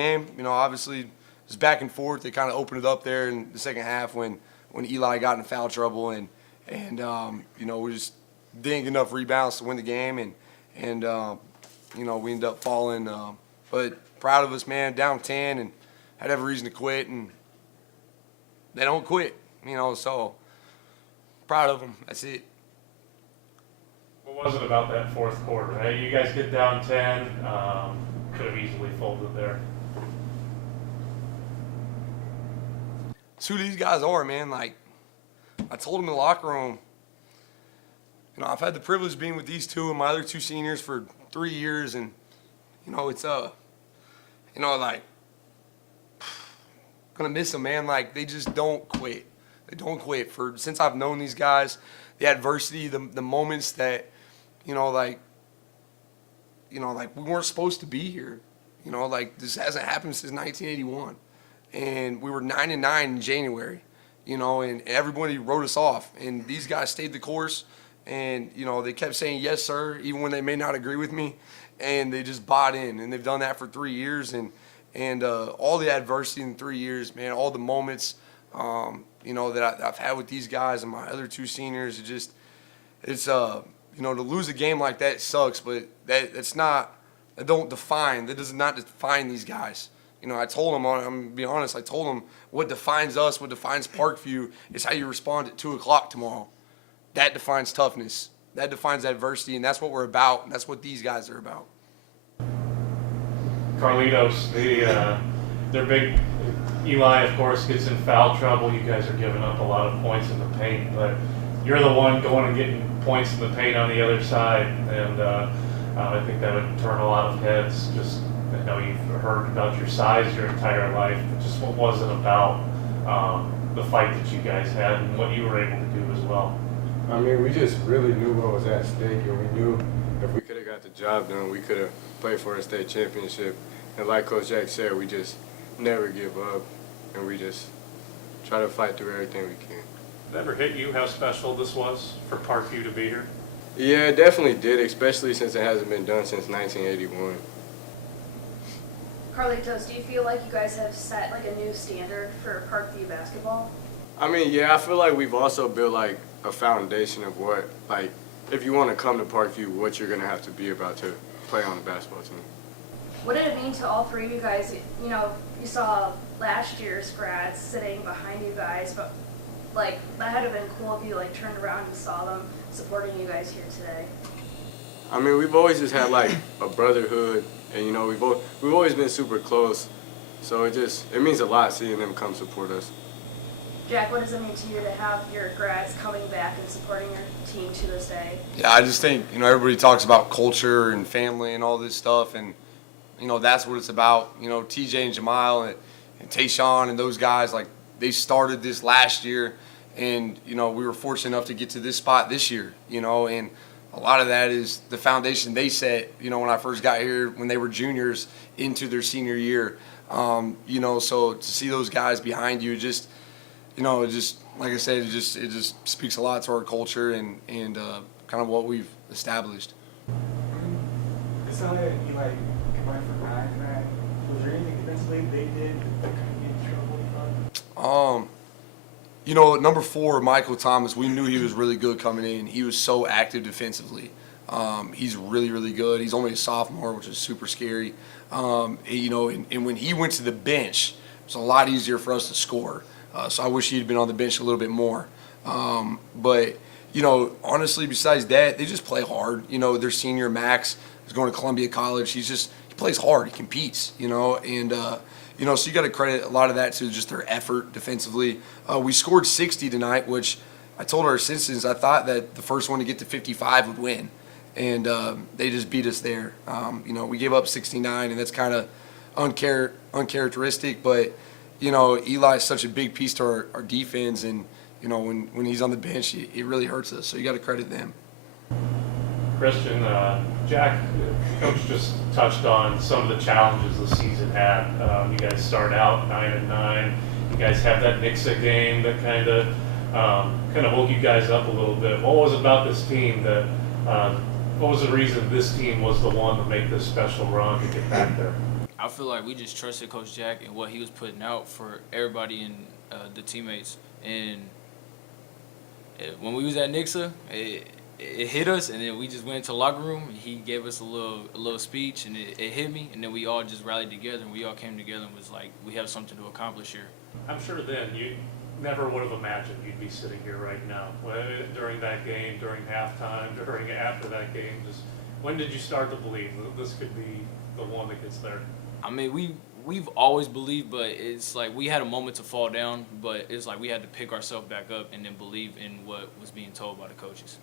game. Obviously, it was back and forth. They kind of opened it up there in the second half when Eli got in foul trouble, and we just didn't get enough rebounds to win the game, and we ended up falling. But proud of us, man, down 10, and had every reason to quit, and they don't quit, so proud of them. That's it. What was it about that fourth quarter? Hey, you guys get down 10, could have easily folded there. It's who these guys are, man. Like, I told them in the locker room, I've had the privilege of being with these two and my other 2 seniors for 3 years, and, it's, like, gonna miss them, man. Like, they just don't quit. They don't quit. Since I've known these guys, the adversity, the moments that, like we weren't supposed to be here. Like, this hasn't happened since 1981. And we were 9-9 in January, and everybody wrote us off. And these guys stayed the course, and, they kept saying, yes, sir, even when they may not agree with me. And they just bought in, and they've done that for 3 years. And all the adversity in 3 years, man, all the moments, that I've had with these guys and my other 2 seniors, to lose a game like that sucks, but that does not define these guys. I told them, I'm going to be honest, I told them what defines us, what defines Parkview is how you respond at 2 o'clock tomorrow. That defines toughness. That defines adversity, and that's what we're about, and that's what these guys are about. Carlitos, they're big. Eli, of course, gets in foul trouble. You guys are giving up a lot of points in the paint, but you're the one going and getting points in the paint on the other side, and I think that would turn a lot of heads. Just, I know you've heard about your size your entire life, but just what was it about the fight that you guys had and what you were able to do as well? I mean, we just really knew what was at stake, and we knew if we could have got the job done, we could have played for a state championship. And like Coach Jack said, we just never give up, and we just try to fight through everything we can. Did it ever hit you how special this was for Parkview to be here? Yeah, it definitely did, especially since it hasn't been done since 1981. Carlitos, do you feel like you guys have set like a new standard for Parkview basketball? I mean, yeah, I feel like we've also built like a foundation of what, like, if you want to come to Parkview, what you're going to have to be about to play on the basketball team. What did it mean to all 3 of you guys? You saw last year's grads sitting behind you guys, but like that had to have been cool if you like turned around and saw them supporting you guys here today. I mean, we've always just had like a brotherhood, and we've always been super close. So it means a lot seeing them come support us. Jack, what does it mean to you to have your grads coming back and supporting your team to this day? Yeah, I just think, everybody talks about culture and family and all this stuff, and, that's what it's about. TJ and Jamal and Tayshawn and those guys, like, they started this last year, and, we were fortunate enough to get to this spot this year, and a lot of that is the foundation they set, when I first got here, when they were juniors into their senior year. So to see those guys behind you, just like I said, it just speaks a lot to our culture and kind of what we've established. It sounded like you combined for 9 tonight. Was there anything defensively they did to kind of get in trouble? Number 4, Michael Thomas, we knew he was really good coming in. He was so active defensively. He's really, really good. He's only a sophomore, which is super scary. And when he went to the bench, it was a lot easier for us to score. So I wish he'd been on the bench a little bit more. But honestly, besides that, they just play hard. Their senior, Max, is going to Columbia College. He plays hard. He competes, and so you got to credit a lot of that to just their effort defensively. We scored 60 tonight, which I told our assistants I thought that the first one to get to 55 would win. And they just beat us there. We gave up 69, and that's kind of uncharacteristic, but Eli is such a big piece to our defense, and when he's on the bench, it really hurts us. So you got to credit them. Christian, Jack, Coach just touched on some of the challenges the season had. You guys start out 9-9. You guys have that Nixa game that kind of woke you guys up a little bit. What was it about this team that? What was the reason this team was the one to make this special run to get back there? I feel like we just trusted Coach Jack and what he was putting out for everybody and the teammates. And when we was at Nixa, it hit us, and then we just went into the locker room, and he gave us a little speech, and it hit me, and then we all just rallied together, and we all came together and was like, we have something to accomplish here. I'm sure then you never would have imagined you'd be sitting here right now. During that game, during halftime, after that game, just when did you start to believe that this could be the one that gets there? I mean, we've always believed, but it's like we had a moment to fall down, but it's like we had to pick ourselves back up and then believe in what was being told by the coaches.